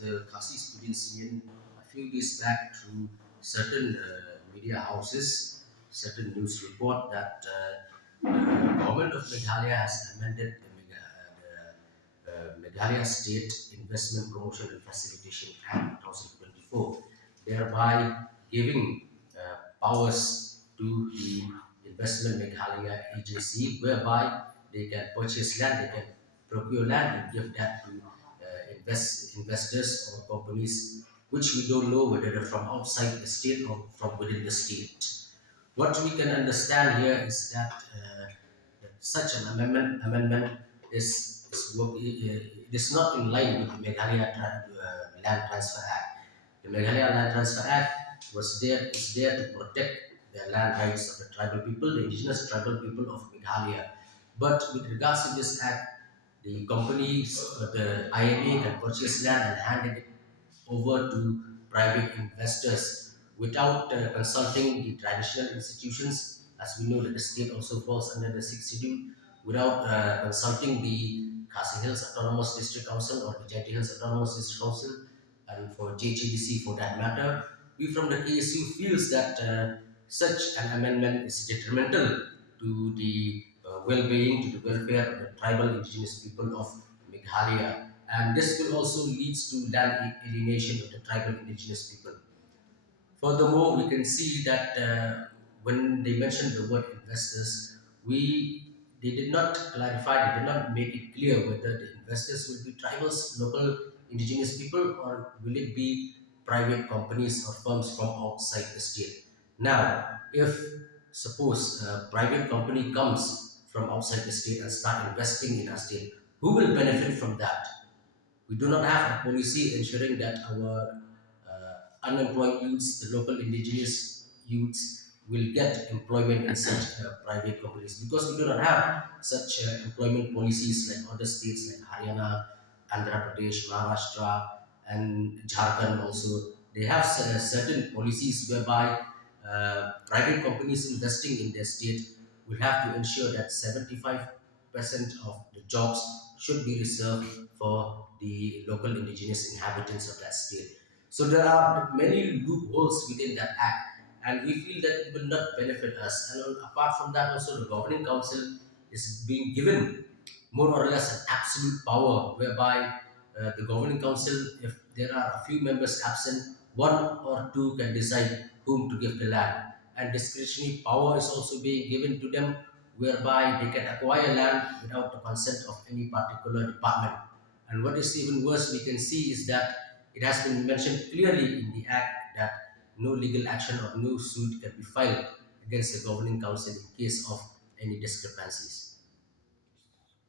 the Kasi Students Union a few days back through certain media houses, certain news report that the government of Meghalaya has amended the Meghalaya State Investment Promotion and Facilitation Act 2024, thereby giving powers to the Investment Meghalaya agency, whereby they can purchase land, they can procure land and give that to investors or companies which we don't know whether they're from outside the state or from within the state. What we can understand here is that such an amendment it is not in line with the Meghalaya Land Transfer Act. The Meghalaya Land Transfer Act is there to protect the land rights of the tribal people, the indigenous tribal people of Meghalaya. But with regards to this act, the companies, the IMA can purchase land and hand it over to private investors without consulting the traditional institutions. As we know that the state also falls under the sixth schedule, without consulting the Khasi Hills Autonomous District Council or the Jati Hills Autonomous District Council, and for JHDC for that matter. We from the KSU feels that such an amendment is detrimental to the well-being, to the welfare of the tribal indigenous people of Meghalaya, and this will also lead to land alienation of the tribal indigenous people. Furthermore, we can see that when they mentioned the word investors, they did not clarify, they did not make it clear whether the investors will be tribals, local indigenous people, or will it be private companies or firms from outside the state. Now, if suppose a private company comes from outside the state and start investing in our state, who will benefit from that? We do not have a policy ensuring that our unemployed youths, the local indigenous youths, will get employment in such private companies, because we do not have such employment policies like other states like Haryana, Andhra Pradesh, Maharashtra, and Jharkhand also. They have certain policies whereby private companies investing in their state will have to ensure that 75% of the jobs should be reserved for the local indigenous inhabitants of that state. So there are many loopholes within that act, and we feel that it will not benefit us. And apart from that, also the governing council is being given more or less an absolute power, whereby the governing council, if there are a few members absent, one or two can decide whom to give the land, and discretionary power is also being given to them, whereby they can acquire land without the consent of any particular department. And what is even worse, we can see is that it has been mentioned clearly in the Act that no legal action or no suit can be filed against the governing council in case of any discrepancies.